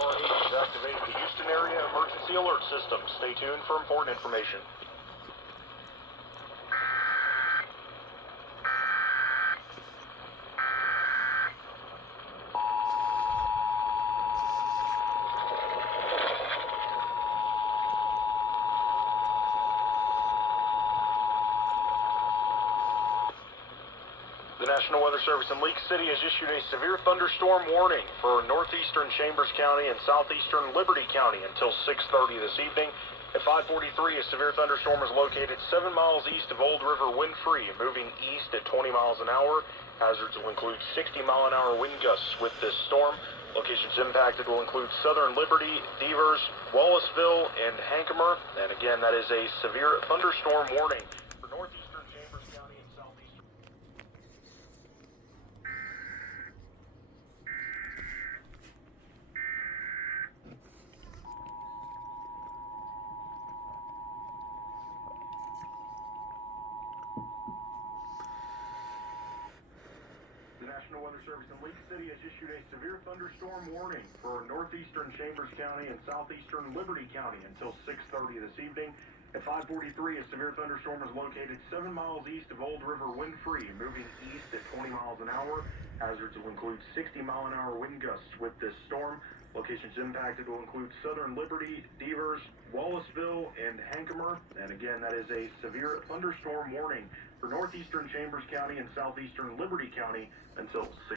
has activated the Houston area emergency alert system. Stay tuned for important information. The National Weather Service in Leake City has issued a severe thunderstorm warning for northeastern Chambers County and southeastern Liberty County until 6:30 this evening. At 5:43, a severe thunderstorm is located 7 miles east of Old River Winfree, moving east at 20 miles an hour. Hazards will include 60-mile-an-hour wind gusts with this storm. Locations impacted will include southern Liberty, Devers, Wallaceville, and Hancomer. And again, that is a severe thunderstorm warning for northeastern Chambers County and southeastern. The National Weather Service in Leake City has issued a severe thunderstorm warning for northeastern Chambers County and southeastern Liberty County until 6:30 this evening. At 5:43, a severe thunderstorm is located 7 miles east of Old River Winfree, moving east at 20 miles an hour. Hazards will include 60-mile-an-hour wind gusts with this storm. Locations impacted will include southern Liberty, Devers, Wallaceville, and Hancomer. And again, that is a severe thunderstorm warning for northeastern Chambers County and southeastern Liberty County until 6.